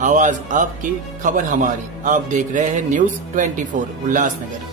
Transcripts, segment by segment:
आवाज आपकी, खबर हमारी। आप देख रहे हैं न्यूज 24 उल्लासनगर।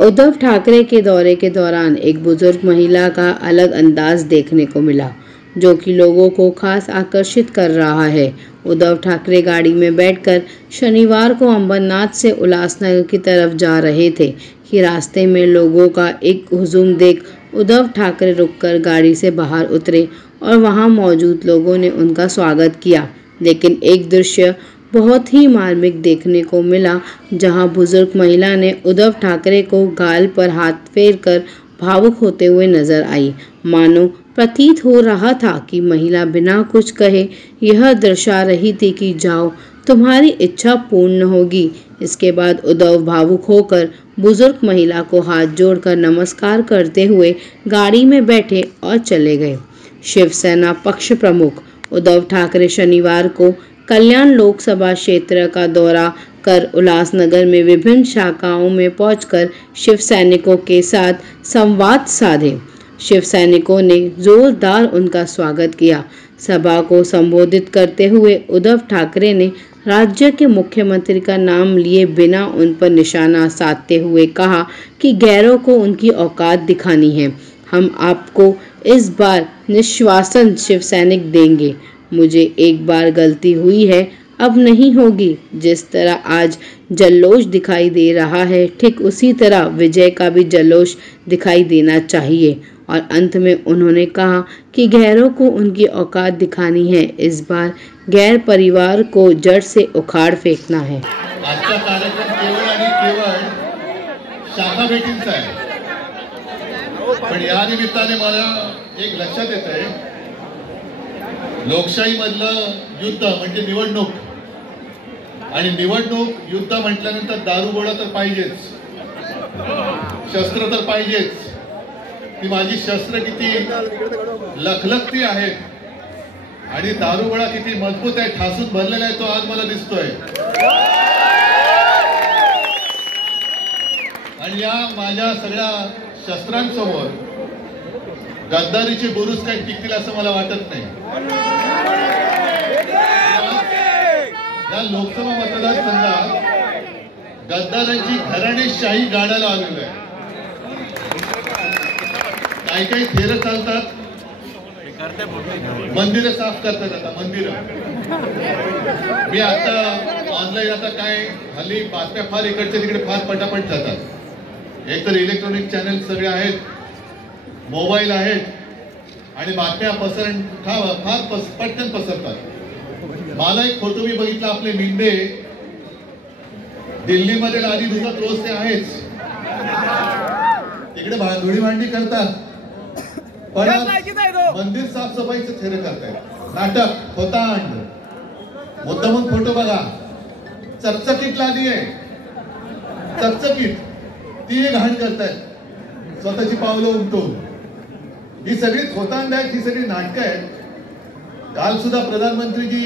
उद्धव ठाकरे के दौरे के दौरान एक बुजुर्ग महिला का अलग अंदाज देखने को मिला, जो कि लोगों को खास आकर्षित कर रहा है। उद्धव ठाकरे गाड़ी में बैठकर शनिवार को अंबरनाथ से उल्लासनगर की तरफ जा रहे थे कि रास्ते में लोगों का एक हुजूम देख उद्धव ठाकरे रुककर गाड़ी से बाहर उतरे और वहां मौजूद लोगों ने उनका स्वागत किया। लेकिन एक दृश्य बहुत ही मार्मिक देखने को मिला, जहां बुजुर्ग महिला ने उद्धव ठाकरे को गाल पर हाथ फेर कर भावुक होते हुए नजर आई। मानो प्रतीत हो रहा था कि महिला बिना कुछ कहे यह दर्शा रही थी कि जाओ, तुम्हारी इच्छा पूर्ण होगी। इसके बाद उद्धव भावुक होकर बुजुर्ग महिला को हाथ जोड़कर नमस्कार करते हुए गाड़ी में बैठे और चले गए। शिवसेना पक्ष प्रमुख उद्धव ठाकरे शनिवार को कल्याण लोकसभा क्षेत्र का दौरा कर उल्लासनगर में विभिन्न शाखाओं में पहुंचकर शिव सैनिकों के साथ संवाद साधे। शिव सैनिकों ने जोरदार उनका स्वागत किया। सभा को संबोधित करते हुए उद्धव ठाकरे ने राज्य के मुख्यमंत्री का नाम लिए बिना उन पर निशाना साधते हुए कहा कि गैरों को उनकी औकात दिखानी है। हम आपको इस बार निश्वासन शिव सैनिक देंगे। मुझे एक बार गलती हुई है, अब नहीं होगी। जिस तरह आज जल्लोष दिखाई दे रहा है, ठीक उसी तरह विजय का भी जल्लोष दिखाई देना चाहिए। और अंत में उन्होंने कहा कि गैरों को उनकी औकात दिखानी है। इस बार गैर परिवार को जड़ से उखाड़ फेंकना है। आजचा कार्यक्रम केवळ आणि केवळ शाखा भेटींचा आहे, पण या निमित्ताने मला एक लक्षात येतंय, लोकशाही मधलं युद्ध म्हणजे निवडणूक, आणि निवडणूक युद्ध म्हटल्यानंतर दारूगोळा तर पाहिजेच, शस्त्र तर पाहिजेच। ती माझी शस्त्र किती लखलखती आहेत आणि दारूगोळा किती मजबूत आहे, ठासून भरलेला आहे, तो आज मला दिसतोय। आणि या माझ्या सगळ्या शस्त्रांसमोर गद्दारीचे बुरुज काही टिकतील असं मला वाटत नाही। या लोकसभा मतदारसंघात गद्दारांची घराणेशाही गाडायला आलेली आहे। काही काही थेर चालतात, मंदिर साफ करतात। आता मंदिर मी आता ऑनलाईन आता काय हल्ली बातम्या फार इकडच्या तिकडे फार पटापट जातात। एक तर इलेक्ट्रॉनिक चॅनल सगळे आहेत, मोबाईल आहेत, आणि बातम्या फार पटकन पसरतात। मला एक फोटो मी बघितला, आपले मिंदे दिल्लीमध्ये लादी धुतात रोज, ते आहेच तिकडे धुळी भांडी करतात, पण मंदिर साफसफाईचे थेरे करतायत। नाटक खोतांड, मुद्दामून फोटो बघा, चकचकीत लादी आहे, चकचकीत ती घाण करतायत स्वतःची पावलं उमटून। ही सगळी खोतांड आहेत, ही सगळी नाटकं आहेत। काल सुद्धा प्रधानमंत्रीजी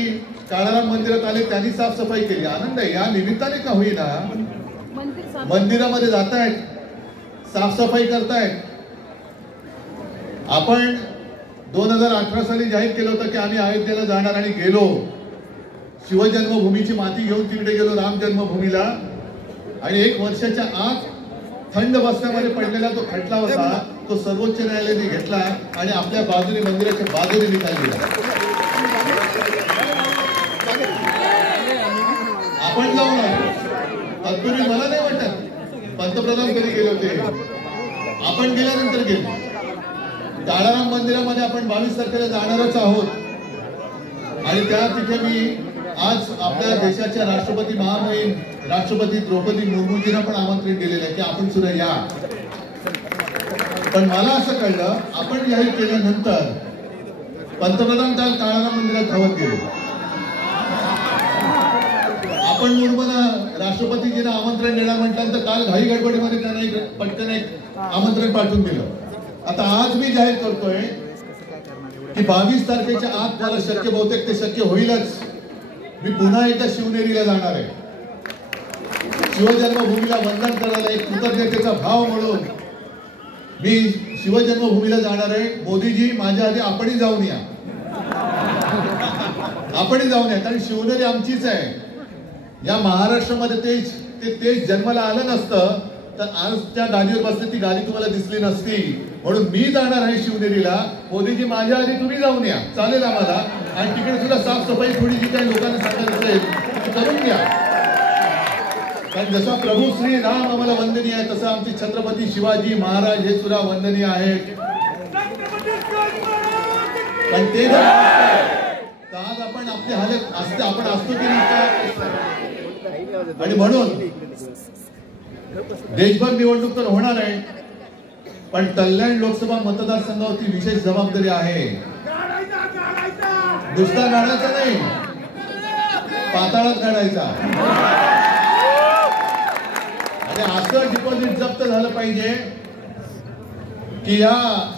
काळाराम मंदिरात आले, त्यांनी साफसफाई केली, आनंद आहे। या निमित्ताने का होईना मंदिरामध्ये जातायत, साफसफाई करतायत। आपण 2018 साली जाहीर केलं होतं की आम्ही अयोध्येला जाणार, आणि गेलो, शिवजन्मभूमीची माती घेऊन तिकडे गेलो राम जन्मभूमीला, आणि 1 वर्षाच्या आत थंड बसण्यामध्ये पडलेला तो खटला होता, तो सर्वोच्च न्यायालयाने घेतला आणि आपल्या बाजूने मंदिराच्या बाजूने निकाल दिला। आपण जाऊन आलो, तत्पूर्वी मला नाही वाटत पंतप्रधान कधी गेले होते, आपण गेल्यानंतर गेलो। काळाराम मंदिरामध्ये आपण 22 तारखेला जाणारच आहोत, आणि त्या तिथे मी आज आपल्या देशाच्या राष्ट्रपती महामहिम राष्ट्रपती द्रौपदी मुर्मूजींना पण आमंत्रण दिलेलं आहे की आपण सुद्धा या। पण मला असं कळलं, आपण जाहीर केल्यानंतर पंतप्रधान काल काळाराम मंदिरात धावत गेले। आपण मुर्मूंना राष्ट्रपतीजींना आमंत्रण देणार म्हटल्यानंतर काल घाई गडबडीमध्ये त्यांना एक पटकन एक आमंत्रण पाठवून दिलं। आता आज मी जाहीर करतोय की 22 तारखेच्या आत मला शक्य, बहुतेक ते शक्य होईलच, मी पुन्हा एकदा शिवनेरीला जाणार आहे। शिवजन्मभूमीला वंदन करायला एक कृतज्ञतेचा भाव म्हणून मी शिवजन्मभूमीला जाणार आहे. मोदीजी, माझ्या आधी आपणही जाऊन या, आपणही जाऊन या, कारण शिवनेरी आमचीच आहे. या महाराष्ट्रामध्ये तेच जन्माला आलं नसतं तर आज त्या गादीवर बसले ती गादी तुम्हाला दिसली नसती. म्हणून मी जाणार आहे शिवनेरीला. मोदीजी, माझ्या आधी तुम्ही जाऊन या, चालेल आम्हाला. आणि तिकडे सुद्धा साफसफाई थोडी जी काही लोकांना सांगायचं असेल ती करून घ्या. कारण जसा प्रभू श्री राम आम्हाला वंदनीय आहे तसं आमचे छत्रपती शिवाजी महाराज हे सुद्धा वंदनीय आहेत. पण ते आज आपण आपली हालत असते, आपण असतो की नाही. आणि म्हणून देशभर निवडणूक तर होणार आहे, पण कल्याण लोकसभा मतदारसंघावरती विशेष जबाबदारी आहे. नुसता गाडायचा नाही, पाताळात गाडायचा. आणि असं डिपॉझिट जप्त झालं पाहिजे की या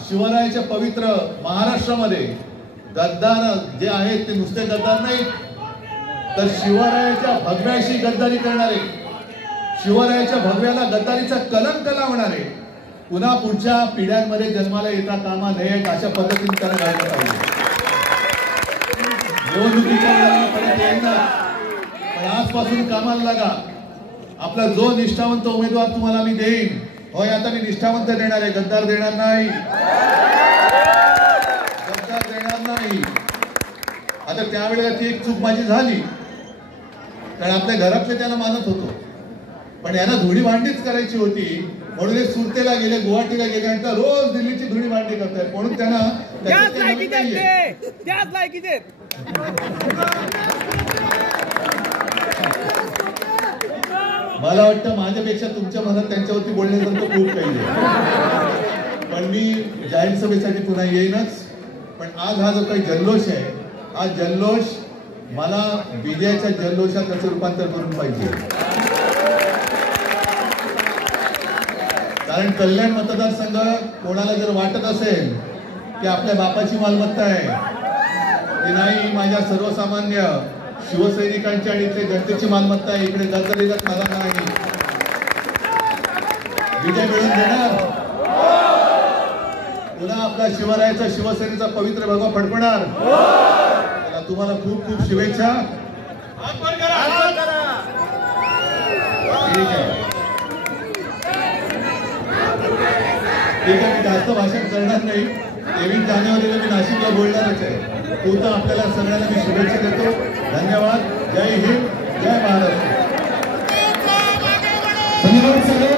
शिवरायाच्या पवित्र महाराष्ट्रामध्ये गद्दार जे आहेत ते नुसते गद्दार नाहीत, तर शिवरायाच्या भगव्याशी गद्दारी करणारे, शिवरायाच्या भगव्याला गद्दारीचा कलंक लावणारे पुन्हा पुढच्या पिढ्यांमध्ये जन्माला येता कामा नये अशा पद्धतीने त्याला घायला पाहिजे. निवडणुकीच्या वेळेला परत येईल ना, पण आजपासून कामाला लागा. आपला जो निष्ठावंत उमेदवार तुम्हाला मी देईन, होय आता मी निष्ठावंत देणार आहे, गद्दार देणार नाही, गद्दार देणार नाही. आता त्यावेळेला ती एक चूक माझी झाली, कारण आपल्या घरातले त्यांना मानत होतो, पण यांना धुळी भांडीच करायची होती. म्हणून हे सुरतेला गेले, गुवाहाटीला गेले आणि रोज दिल्लीची धुळी भांडी करतात. म्हणून त्यांना मला वाटतं माझ्यापेक्षा तुमच्या मनात त्यांच्यावरती बोलण्यासारखं खूप काही आहे. पण मी जाहीर सभेसाठी पुन्हा येईनच. पण आज हा जो काही जल्लोष आहे, हा जल्लोष मला विजयाच्या जल्लोषात त्याचं रूपांतर करून पाहिजे. कारण कल्याण मतदारसंघ कोणाला जर वाटत असेल की आपल्या बापाची मालमत्ता आहे, ती नाही, माझ्या सर्वसामान्य शिवसैनिकांची आणि इथल्या जनतेची मालमत्ता आहे, इकडे गद्दारीला मला नाही, विजय मिळवून देणार, पुन्हा आपला शिवरायाचा शिवसेनेचा पवित्र भगवा फडकवणार. तुम्हाला खूप खूप शुभेच्छा. ठीक आहे, ठीक आहे, मी जास्त भाषण करणार नाही. 23 जानेवारीला मी नाशिकला बोलणारच आहे. पुन्हा आपल्याला सगळ्यांना मी शुभेच्छा देतो. धन्यवाद. जय हिंद, जय महाराष्ट्र. धन्यवाद.